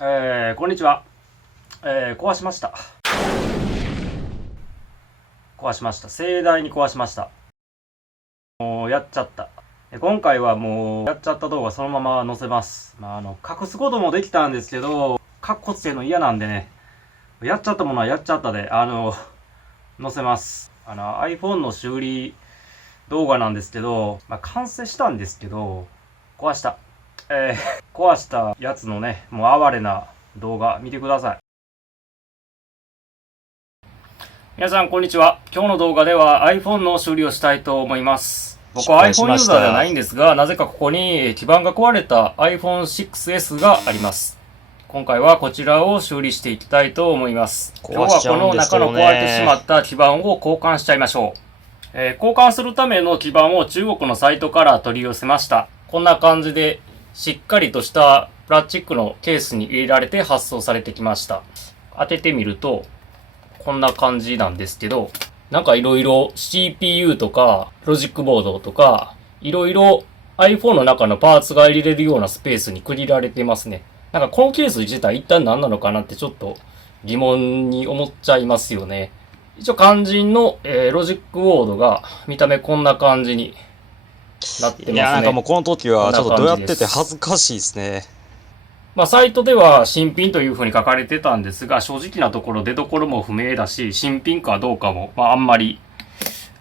こんにちは。壊しました。盛大に壊しました。もうやっちゃった。今回はもうやっちゃった動画そのまま載せます。隠すこともできたんですけど、カッコつけるの嫌なんでね、やっちゃったものはやっちゃったで、載せます。iPhone の修理動画なんですけど、完成したんですけど、壊した。壊したやつのね、もう哀れな動画見てください。皆さんこんにちは。今日の動画では iPhone の修理をしたいと思います。僕は iPhone ユーザーではないんですが、なぜかここに基板が壊れた iPhone 6S があります。今回はこちらを修理していきたいと思います。今日はこの中の壊れてしまった基板を交換しちゃいましょう。交換するための基板を中国のサイトから取り寄せました。こんな感じでしっかりとしたプラスチックのケースに入れられて発送されてきました。当ててみると、こんな感じなんですけど、なんかいろいろ CPU とかロジックボードとかいろいろ iPhone の中のパーツが入れれるようなスペースに区切られてますね。なんかこのケース自体一体何なのかなってちょっと疑問に思っちゃいますよね。一応肝心の、ロジックボードが見た目こんな感じになってますね。いや、なんかもうこの時はちょっとどうやってて恥ずかしいですね。サイトでは新品という風に書かれてたんですが、正直なところ出所も不明だし、新品かどうかも、あんまり、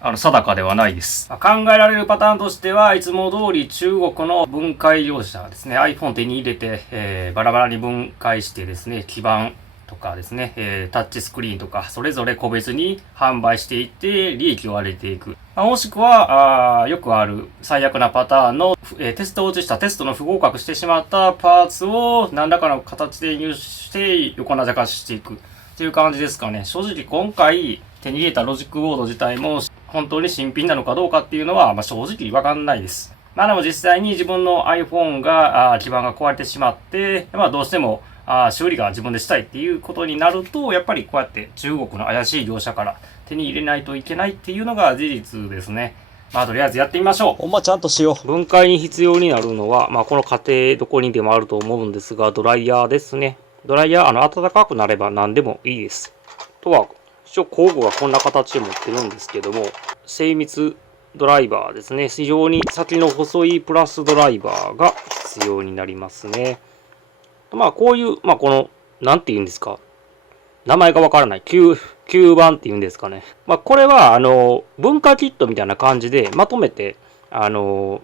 定かではないです。考えられるパターンとしては、いつも通り中国の分解業者ですね、iPhone 手に入れて、バラバラに分解してですね、基板とかですね、タッチスクリーンとか、それぞれ個別に販売していって、利益を上げていく。もしくは、よくある最悪なパターンの、テストを落ちしたテストの不合格してしまったパーツを何らかの形で入手して横長化していくっていう感じですかね。正直今回手に入れたロジックボード自体も本当に新品なのかどうかっていうのは、正直わかんないです。でも実際に自分の iPhone が基板が壊れてしまって、どうしても修理が自分でしたいっていうことになると、やっぱりこうやって中国の怪しい業者から手に入れないといけないっていうのが事実ですね。とりあえずやってみましょう。ほんまちゃんとしよう。分解に必要になるのは、この家庭どこにでもあると思うんですが、ドライヤーですね。ドライヤー、暖かくなれば何でもいいです。とは、一応工具はこんな形で持ってるんですけども、精密ドライバーですね。非常に先の細いプラスドライバーが必要になりますね。こういう、この、なんて言うんですか。名前がわからない。吸盤って言うんですかね。これは、分解キットみたいな感じでまとめて、Amazon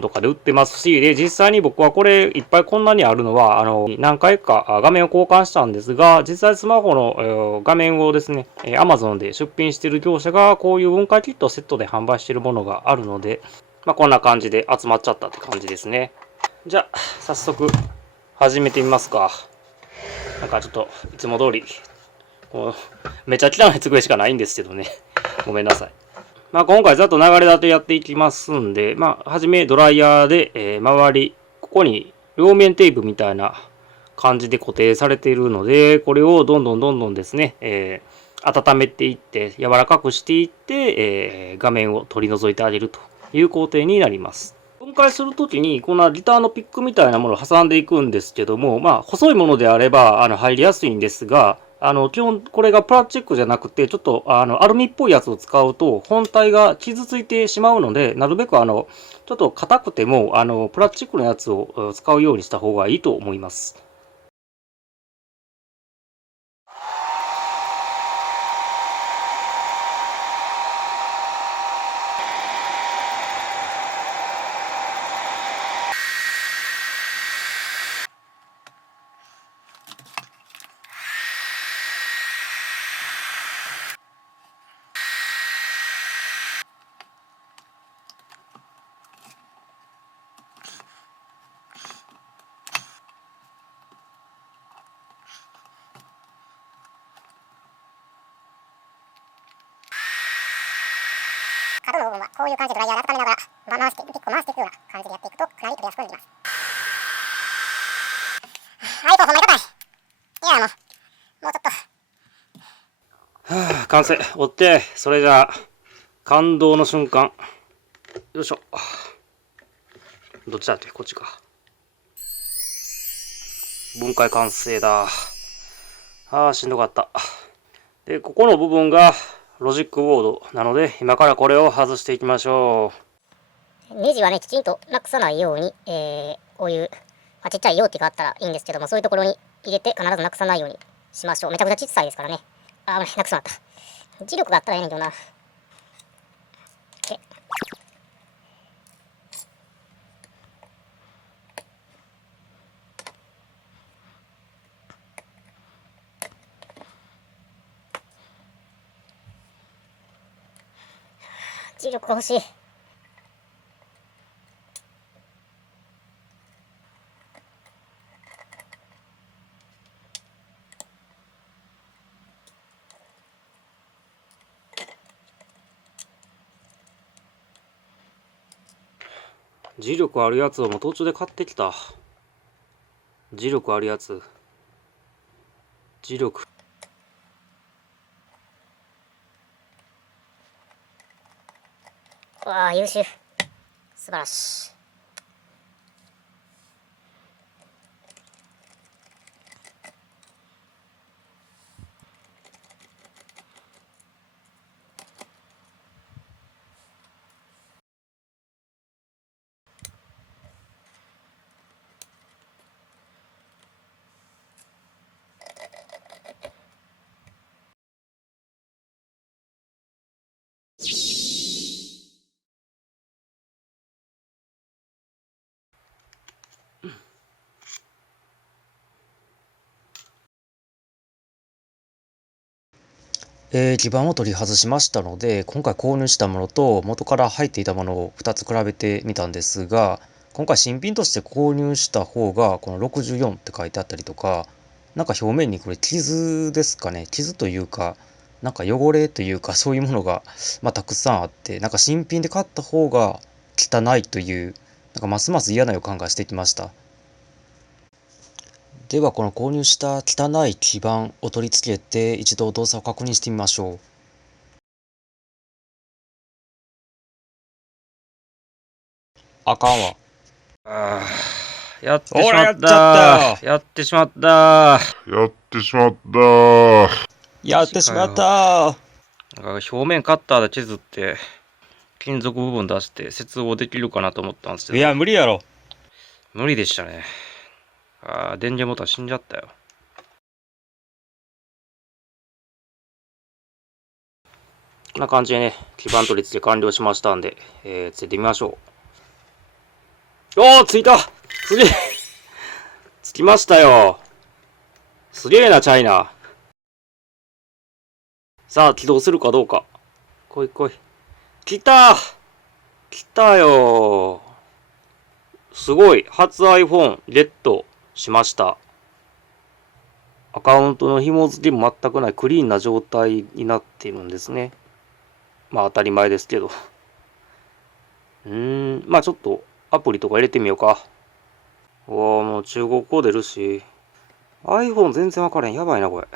とかで売ってますし、で、実際に僕はこれいっぱいこんなにあるのは、何回か画面を交換したんですが、実際スマホの画面をですね、Amazon で出品している業者がこういう分解キットをセットで販売しているものがあるので、こんな感じで集まっちゃったって感じですね。じゃあ、早速、始めてみますか。なんかちょっと、いつも通り、めちゃ汚い机しかないんですけどね。ごめんなさい。今回ざっと流れ立てやっていきますんで、はじめドライヤーで、周り、ここに両面テープみたいな感じで固定されているので、これをどんどんですね、温めていって、柔らかくしていって、画面を取り除いてあげるという工程になります。分解するときに、こんなギターのピックみたいなものを挟んでいくんですけども、細いものであれば、入りやすいんですが、基本、これがプラスチックじゃなくて、ちょっと、アルミっぽいやつを使うと、本体が傷ついてしまうので、なるべく、ちょっと硬くても、プラスチックのやつを使うようにした方がいいと思います。角の部分はこういう感じでドライヤーで温めながら回してピックを回していくような感じでやっていくとかなり取りやすくなります。iPhone ほんまに硬い。いやもうちょっと。完成。折って、それじゃあ、感動の瞬間。よいしょ。どっちだっけこっちか。分解完成だ。しんどかった。で、ここの部分がロジックボードなので、今からこれを外していきましょう。ネジはね、きちんとなくさないように、こういう、ちっちゃい容器があったらいいんですけども、そういうところに入れて必ずなくさないようにしましょう。めちゃくちゃ小さいですからね。危ない、なくしまった。磁力があったらいいねんけどな。磁力が欲しい。磁力あるやつをもう途中で買ってきた。磁力あるやつ。磁力。わあ、優秀。素晴らしい。基板を取り外しましたので、今回購入したものと元から入っていたものを2つ比べてみたんですが、今回新品として購入した方がこの64って書いてあったりとか、なんか表面にこれ傷ですかね、傷というか、なんか汚れというかそういうものが、たくさんあって、なんか新品で買った方が汚いという、なんかますます嫌な予感がしてきました。ではこの購入した汚い基板を取り付けて一度動作を確認してみましょう。あかんわ。やってしまった。やってしまった。やってしまった。やってしまった。表面カッターで削って金属部分出して接合できるかなと思ったんですけど。いや無理やろ。無理でしたね。電源ボタン死んじゃったよ。こんな感じでね、基板取り付け完了しましたんで、つけてみましょう。おー、ついた！すげえつきましたよ。すげえな、チャイナ。さあ、起動するかどうか。来い来い。来た！来たよ。すごい。初 iPhone ゲットしました。アカウントの紐付けも全くないクリーンな状態になっているんですね。当たり前ですけど。ちょっとアプリとか入れてみようか。もう中国語出るし。iPhone 全然わからへん。やばいな、これ。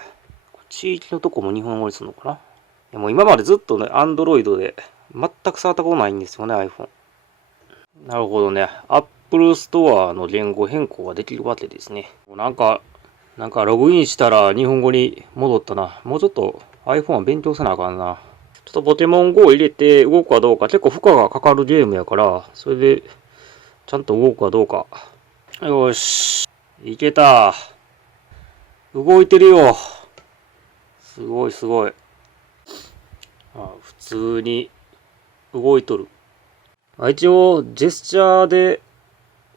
地域のとこも日本語にするのかな。いやもう今までずっとね、Android で全く触ったことないんですよね、iPhone。なるほどね。Apple Store の言語変更ができるわけですね。なんかログインしたら日本語に戻ったな。もうちょっと iPhone は勉強せなあかんな。ちょっとポケモン GO 入れて動くかどうか、結構負荷がかかるゲームやから、それでちゃんと動くかどうか。よし。いけた。動いてるよ。すごいすごい。普通に動いとる。一応、ジェスチャーで、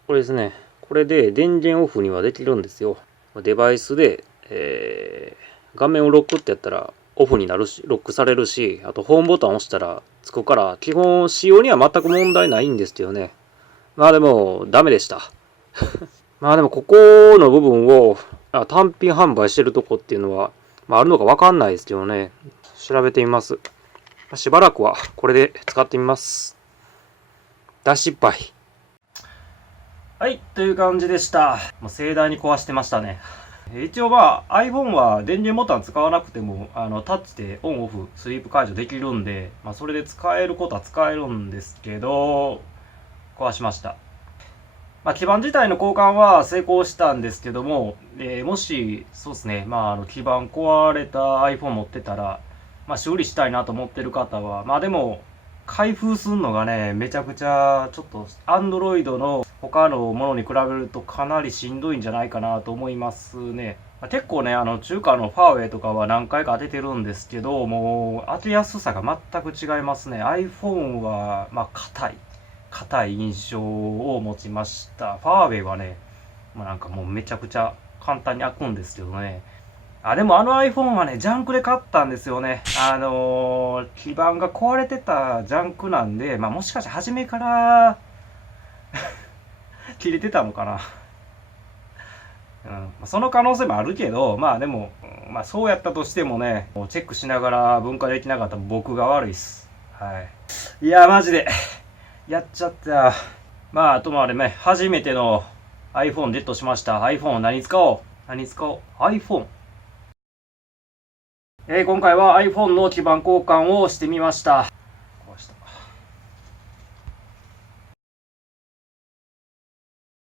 これですね。これで電源オフにはできるんですよ。デバイスで、画面をロックってやったらオフになるし、ロックされるし、あとホームボタンを押したらつくから、基本仕様には全く問題ないんですけどね。でも、ダメでした。でも、ここの部分を単品販売してるとこっていうのは、あるのかわかんないですけどね。調べてみます。しばらくはこれで使ってみます。大失敗。はい、という感じでした。盛大に壊してましたね。一応iPhone は電源ボタン使わなくてもタッチでオンオフスリープ解除できるんで、それで使えることは使えるんですけど、壊しました。基板自体の交換は成功したんですけども、もし、そうですね、基板壊れた iPhone 持ってたら、修理したいなと思ってる方は、でも、開封するのがね、めちゃくちゃ、ちょっと、Android の他のものに比べるとかなりしんどいんじゃないかなと思いますね。結構ね、中華のファーウェイとかは何回か当ててるんですけど、もう、当てやすさが全く違いますね。iPhone は、硬い印象を持ちました。ファーウェイはね、なんかもうめちゃくちゃ簡単に開くんですけどね。でもiPhone はね、ジャンクで買ったんですよね。基板が壊れてたジャンクなんで、もしかして初めから切れてたのかな。その可能性もあるけど、でも、そうやったとしてもね、チェックしながら分解できなかった僕が悪いっす。はい。いや、マジで、やっちゃった。あとね、初めての iPhone ゲットしました。iPhone 何使おう iPhone。今回は iPhone の基板交換をしてみました。